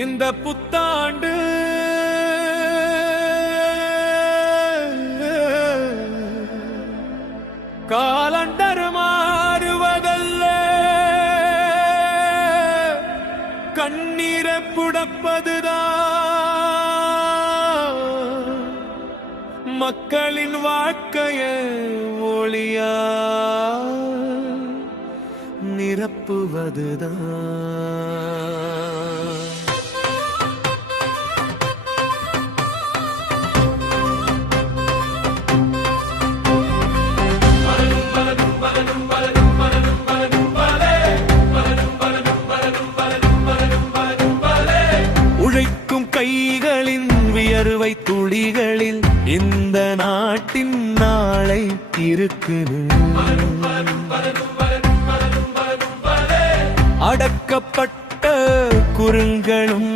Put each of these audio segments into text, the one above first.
இந்த புத்தாண்டு காலண்டர் மாறுவதல்ல, கண்ணீரை புடப்பதுதான் மக்களின் வாழ்க்கைய ஒளியா நிரப்புவதுதான். உழைக்கும் கைகளின் வியர்வை துளிகளில் இந்த நாட்டின் நாளை இருக்குது. அடக்கப்பட்ட குறுங்களும்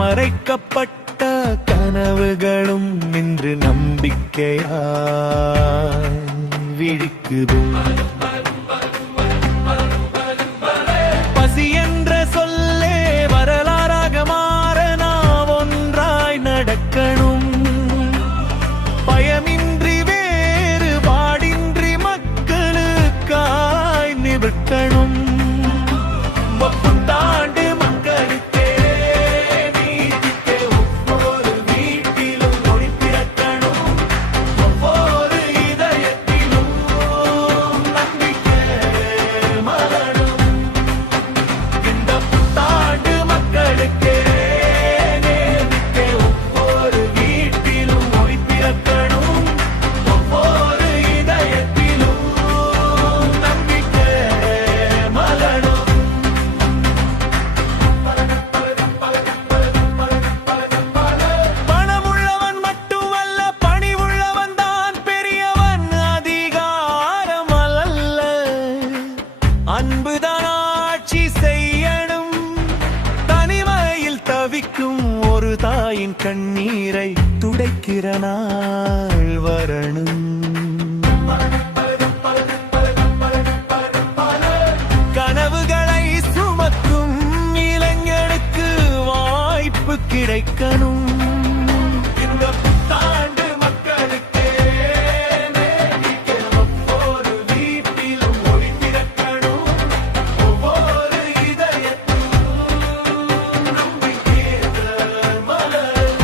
மறைக்கப்பட்ட கனவுகளும் இன்று நம்பிக்கையாய் விழிக்குது. பசி என்ற சொல்லே வரலாறாக மாற நாம் ஒன்றாய் நடக்கணும். பயமின்றி வேறுபாடின்றி மக்களுக்காய் நிற்கணும். புத்தாண்டு மக்களுக்கே நீதிக்கே ஒவ்வொரு வீட்டிலும் ஒளி பிறக்கணும். ஒவ்வொரு இதயத்திலும் நம்பிக்கை மலரும். இந்த புத்தாண்டு மக்களுக்கே நீதிக்கே ஒவ்வொரு வீட்டிலும் ஒளி பிறக்கணும். ஒவ்வொரு இதயத்திலும் நம்பிக்கை மலரும். பணமுள்ளவன் மட்டுமல்ல, பணிவுள்ளவன் தான் பெரியவன். அதிகாரம் அல்ல, அன்புதான் ஆட்சி செய்யணும். தனிமையில் தவிக்கும் ஒரு தாயின் கண்ணீரை துடைக்கிற நாள் வரணும். கனவுகளை சுமக்கும் இளைஞனுக்கு வாய்ப்பு கிடைக்கணும். இந்த புத்தாண்டு மக்களுக்கே நீதிக்கே ஒவ்வொரு வீட்டிலும் ஒளி பிறக்கணும். ஒவ்வொரு இதயத்திலும் நம்பிக்கை மலரும்.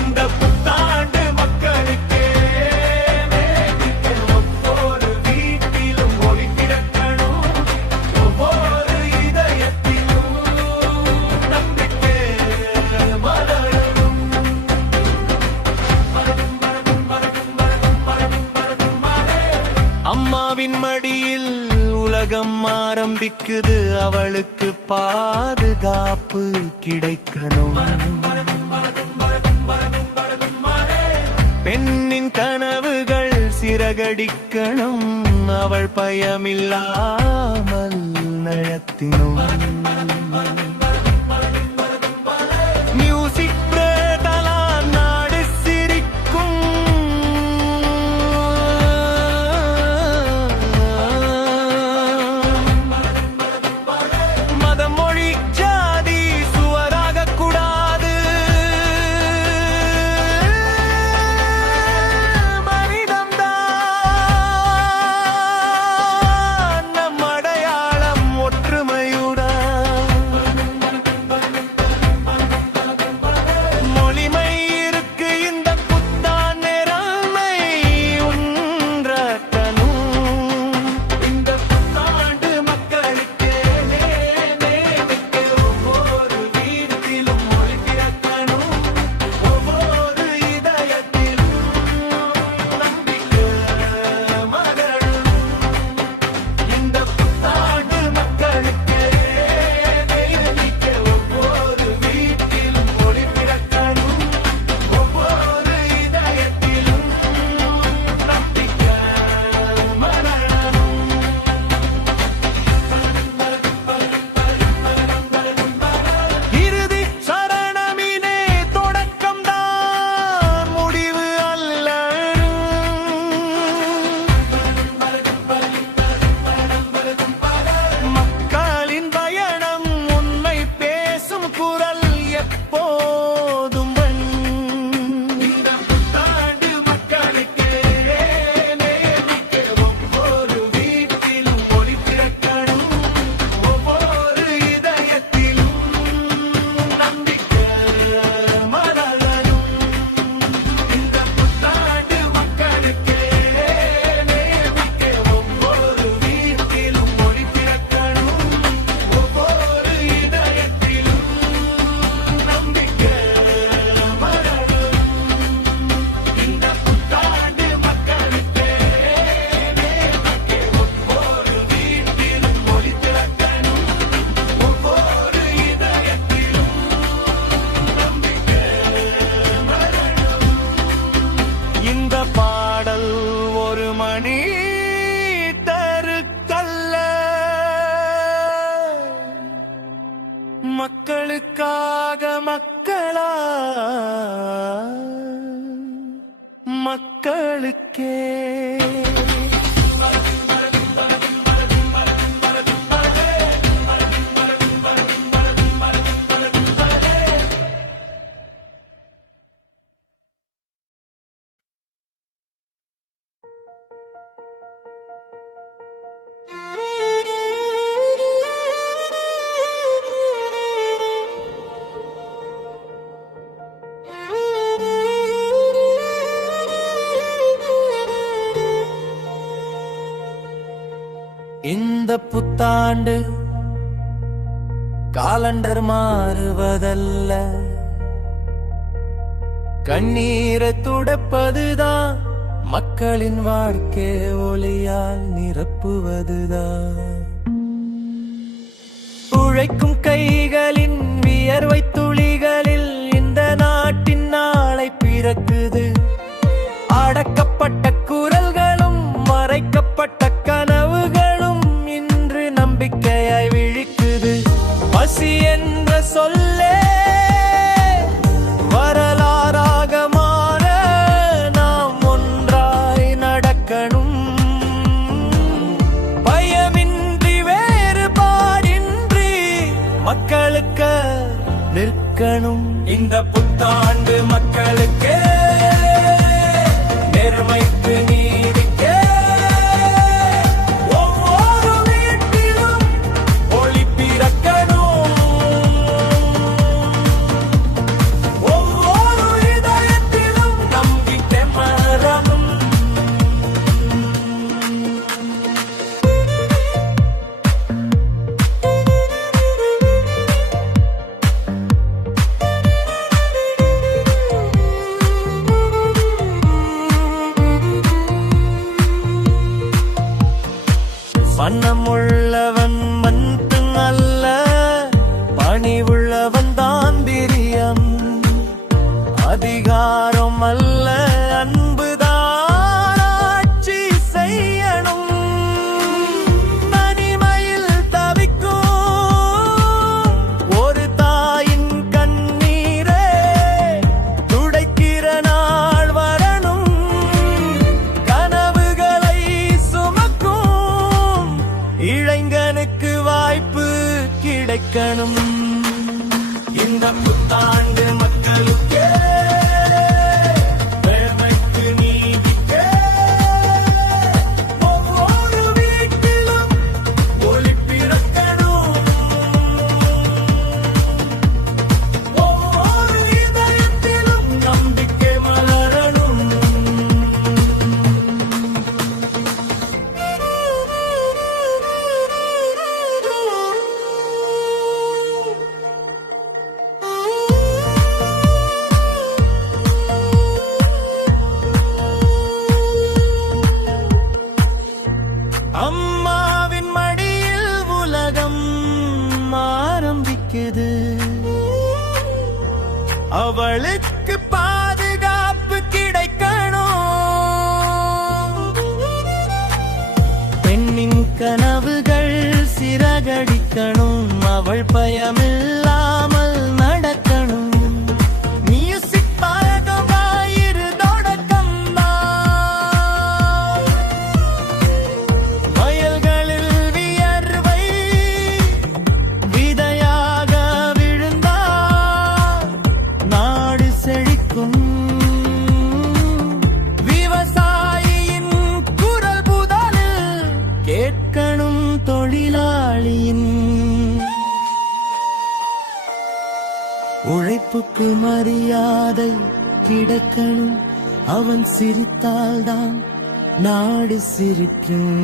இந்த புத்தாண்டு மக்களுக்கே நீதிக்கே ஒவ்வொரு வீட்டிலும் ஒளி பிறக்கணும். ஒவ்வொரு இதயத்திலும் நம்பிக்கை மலரும். அம்மாவின் மடியில் உலகம் ஆரம்பிக்குது. அவளுக்கு பாதுகாப்பு கிடைக்கணும். பெண்ணின் கனவுகள் சிறகடிக்கணும். அவள் பயமில்லாமல் நடத்தினோம். மியூசிக் பிரேதலால் நாடு சிரிக்கும். மதம் மொழி ஜாதி சுவராக கூடாது. மனிதம்தான் நம் அடையாளம், ஒற்றுமையுடன் மக்களுக்காக மக்களா மக்களுக்கே இந்த புத்தாண்டு காலண்டர் மாறுவதல்ல, கண்ணீரை துடைப்பதுதான் மக்களின் வாழ்க்கை ஒளியால் நிரப்புவதுதான். உழைக்கும் கைகளின் வியர்வை துளிகளில் இந்த நாட்டின் நாளை பிறக்குது. அடக்கப்பட்ட குரல்களும் மறைக்கப்பட்ட கனவுகளும் இன்று நம்பிக்கையாய் விழிக்குது. பசி என்ற சொல்லே வரலாறாக மாற நாம் ஒன்றாய் நடக்கணும். பயமின்றி வேறுபாடின்றி மக்களுக்கு நிற்கணும். இந்த புத்தாண்டு மக்களுக்கு நேர்மைக்கு நீதிக்கே ஒவ்வொரு வீட்டிலும் ஒளி பிறக்கணும். ஒவ்வொரு இதயத்திலும் நம்பிக்கை மலரணும். மனமுள்ளவன் மட்டும் அல்ல, பணிவுள்ளவன் தான் பிரியம். அதிகாரம் அல்ல, அன்புதான் ஆட்சி செய்யணும். தனிமையில் தவிக்கும் ஒரு தாயின் கண்ணீரே துடைக்கிற நாள் வரணும். கனவுகளை சுமக்கும் இளைஞனுக்கு வாய்ப்பு கிடைக்கணும். இந்த புத்தாண்டு மக்களுக்கே நேர்மைக்கு நீதிக்கே ஒவ்வொரு வீட்டிலும் ஒளி பிறக்கணும். ஒவ்வொரு இதயத்திலும் நம்பிக்கை மலரணும். அம்மாவின் மடியில் உலகம் ஆரம்பிக்குது. அவளுக்கு பாதுகாப்பு கிடைக்கணும். பெண்ணின் கனவுகள் சிறகடிக்கணும். அவள் பயமில்லாமல் நடக்கணும். மியூசிக் பாகமாயிரு தொடக்கம்தான். வயல்களில் வியர்வை விதையாக விழுந்தால் நாடு செழிக்கும். விவசாயியின் குரல் புதனில் கேட்கணும். தொழிலாளியின் உழைப்புக்கு மரியாதை கிடைக்கணும். அவன் சிரித்தால்தான் நாடு சிரிக்கும்.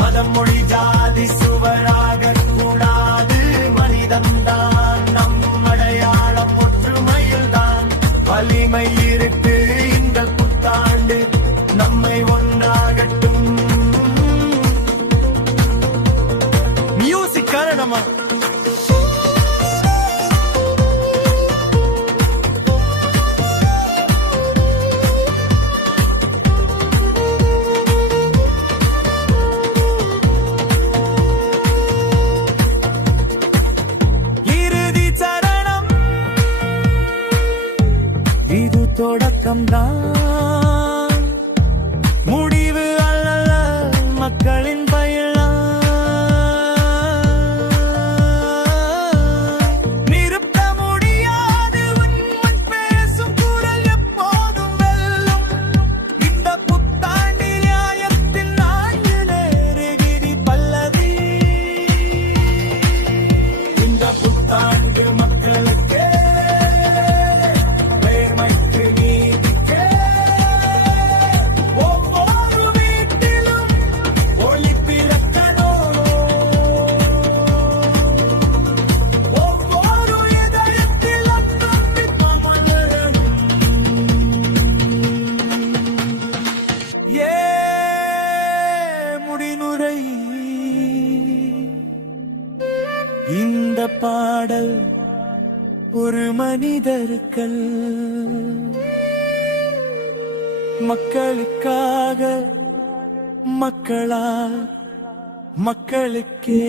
மதம் மொழி ஜாதி சுவராக கூடாது. மனிதம்தான் நம் அடையாளம். ஒற்றுமையில் தான் வலிமை இருக்கு. இந்த புத்தாண்டு நம்மை ஒன்றாகட்டும். மியூசிக் காரணமா தொடக்கம்தான், முடிவு அல்ல மக்களின் பயணம். நிறுத்த முடியாது உன்மன் பேசும் குரல் எப்போதும் வெல்லும். இந்த புத்தாண்டு நியாயத்தின் ஆண்டிலே விதி பல்லவி. இந்த புத்தாண்டு மக்களுக்கே, நேர்மைக்கு நீதிக்கே, ஒவ்வொரு வீட்டிலும் ஒளி பிறக்கணும். ஒவ்வொரு இதயத்திலும் நம்பிக்கை மலரணும். முடினுரை இந்த பாடல் ஒரு மனிதர்கள் மக்களுக்காக, மக்களா மக்களுக்கே.